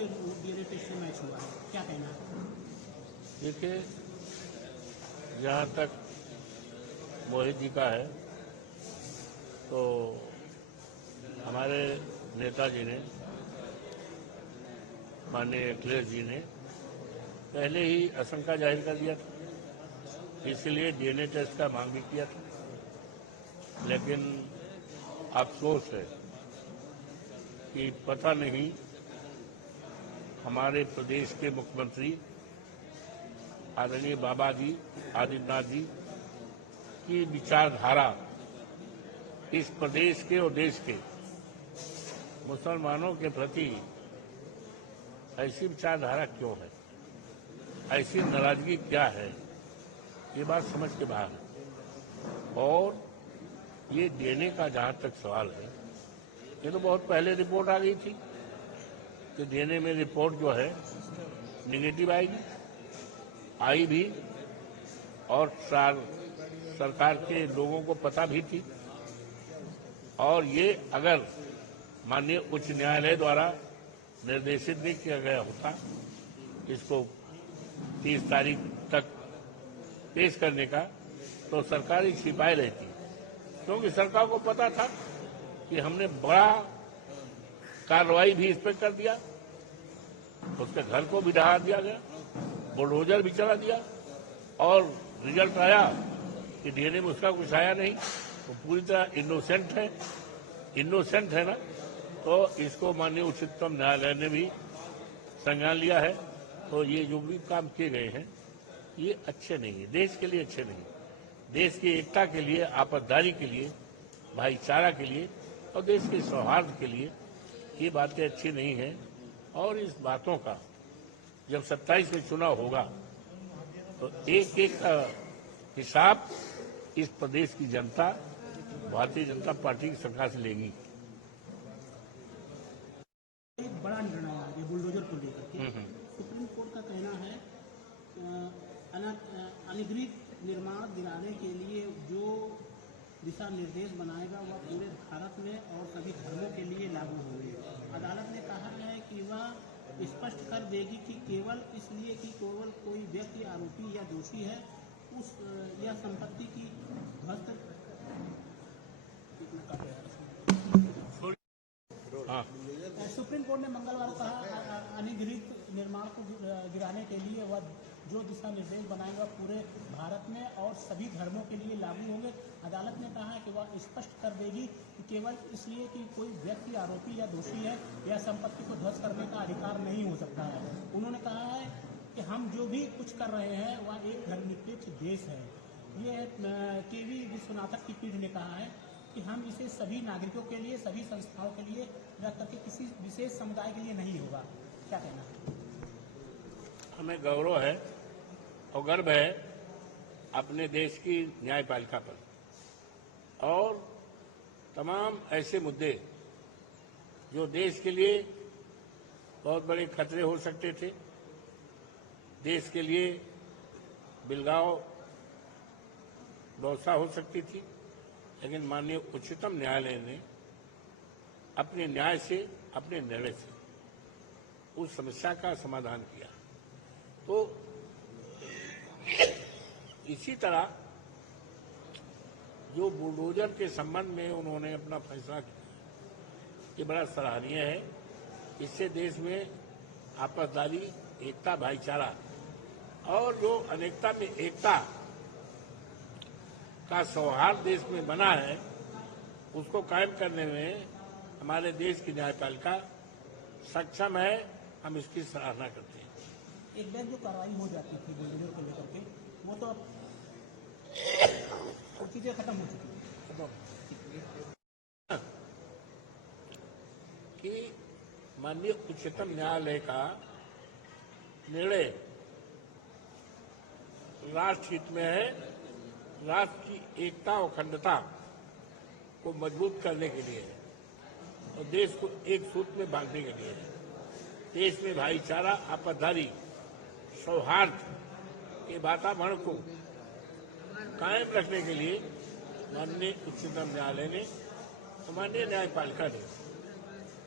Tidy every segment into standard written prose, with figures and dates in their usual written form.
के DNA test से match हुआ है, क्या कहना है? देखिए, जहाँ तक मोहित जी का है तो हमारे नेताजी ने, माननीय अखिलेश जी ने पहले ही आशंका जाहिर कर दिया था, इसलिए डीएनए टेस्ट का मांग भी किया था। लेकिन अफसोस है कि पता नहीं हमारे प्रदेश के मुख्यमंत्री आदरणीय बाबा जी आदित्यनाथ जी की विचारधारा इस प्रदेश के और देश के मुसलमानों के प्रति ऐसी विचारधारा क्यों है, ऐसी नाराजगी क्या है, ये बात समझ के बाहर है। और ये डीएनए का जहां तक सवाल है, ये तो बहुत पहले रिपोर्ट आ गई थी कि डीएनए में रिपोर्ट जो है निगेटिव आएगी, आई भी, और सरकार के लोगों को पता भी थी। और ये अगर माननीय उच्च न्यायालय द्वारा निर्देशित भी किया गया होता इसको 30 तारीख तक पेश करने का, तो सरकार ही छिपाए रहती, क्योंकि सरकार को पता था कि हमने बड़ा कार्रवाई भी इस पर कर दिया, उसके घर को भी ढहा दिया गया, बुलडोजर भी चला दिया, और रिजल्ट आया कि डीएनए में उसका कुछ आया नहीं, तो पूरी तरह इनोसेंट है ना। तो इसको माननीय उच्चतम न्यायालय ने भी संज्ञान लिया है। तो ये जो भी काम किए गए हैं ये अच्छे नहीं है, देश के लिए अच्छे नहीं, देश की एकता के लिए, आपसदारी के लिए, भाईचारा के लिए और देश के सौहार्द के लिए ये बातें अच्छी नहीं है। और इस बातों का जब 27 में चुनाव होगा तो एक एक हिसाब इस प्रदेश की जनता भारतीय जनता पार्टी की सरकार से लेगी। एक बड़ा निर्णय आ गया बुलडोजर को लेकर के। सुप्रीम कोर्ट का कहना है अनधिकृत निर्माण गिराने के लिए जो दिशा निर्देश बनाएगा वह पूरे भारत में और सभी धर्मों के लिए लागू होंगे। अदालत ने कहा है कि वह स्पष्ट कर देगी कि केवल इसलिए कि केवल कोई व्यक्ति आरोपी या दोषी है उस या संपत्ति की ध्वस्त। सुप्रीम कोर्ट ने मंगलवार को कहा अनधिकृत निर्माण को गिराने के लिए वह जो दिशा निर्देश बनाएगा पूरे भारत में और सभी धर्मों के लिए लागू होंगे। अदालत ने कहा है कि वह स्पष्ट कर देगी कि केवल इसलिए कि कोई व्यक्ति आरोपी या दोषी है या संपत्ति को ध्वस्त करने का अधिकार नहीं हो सकता है। उन्होंने कहा है कि हम जो भी कुछ कर रहे हैं वह एक धर्मनिरपेक्ष देश है। ये केवी विश्वनाथन की पीठ ने कहा है कि हम इसे सभी नागरिकों के लिए, सभी संस्थाओं के लिए रख करके किसी विशेष समुदाय के लिए नहीं होगा। क्या कहना है? हमें गौरव है और गर्व है अपने देश की न्यायपालिका पर, और तमाम ऐसे मुद्दे जो देश के लिए बहुत बड़े खतरे हो सकते थे, देश के लिए बिलगाव व्यवस्था हो सकती थी, लेकिन माननीय उच्चतम न्यायालय ने अपने न्याय से, अपने निर्णय से उस समस्या का समाधान किया। तो इसी तरह जो बुलडोजर के संबंध में उन्होंने अपना फैसला किया ये बड़ा सराहनीय है। इससे देश में आपसदारी, एकता, भाईचारा और जो अनेकता में एकता का सौहार्द देश में बना है उसको कायम करने में हमारे देश की न्यायपालिका सक्षम है। हम इसकी सराहना करते हैं। एक बार जो कार्रवाई हो जाती थी बुलडोजर को लेकर के वो तो अब चीजें खत्म हो चुकी हैं कि माननीय उच्चतम न्यायालय का निर्णय राष्ट्र हित में है, राष्ट्र की एकता और अखंडता को मजबूत करने के लिए है और देश को एक सूत्र में बांधने के लिए है। देश में भाईचारा, आपसदारी, सौहार्द के वातावरण को कायम रखने के लिए माननीय उच्चतम न्यायालय ने, माननीय न्यायपालिका ने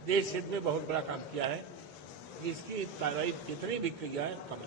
देश हित में बहुत बड़ा काम किया है। इसकी कार्रवाई जितनी भी की जाए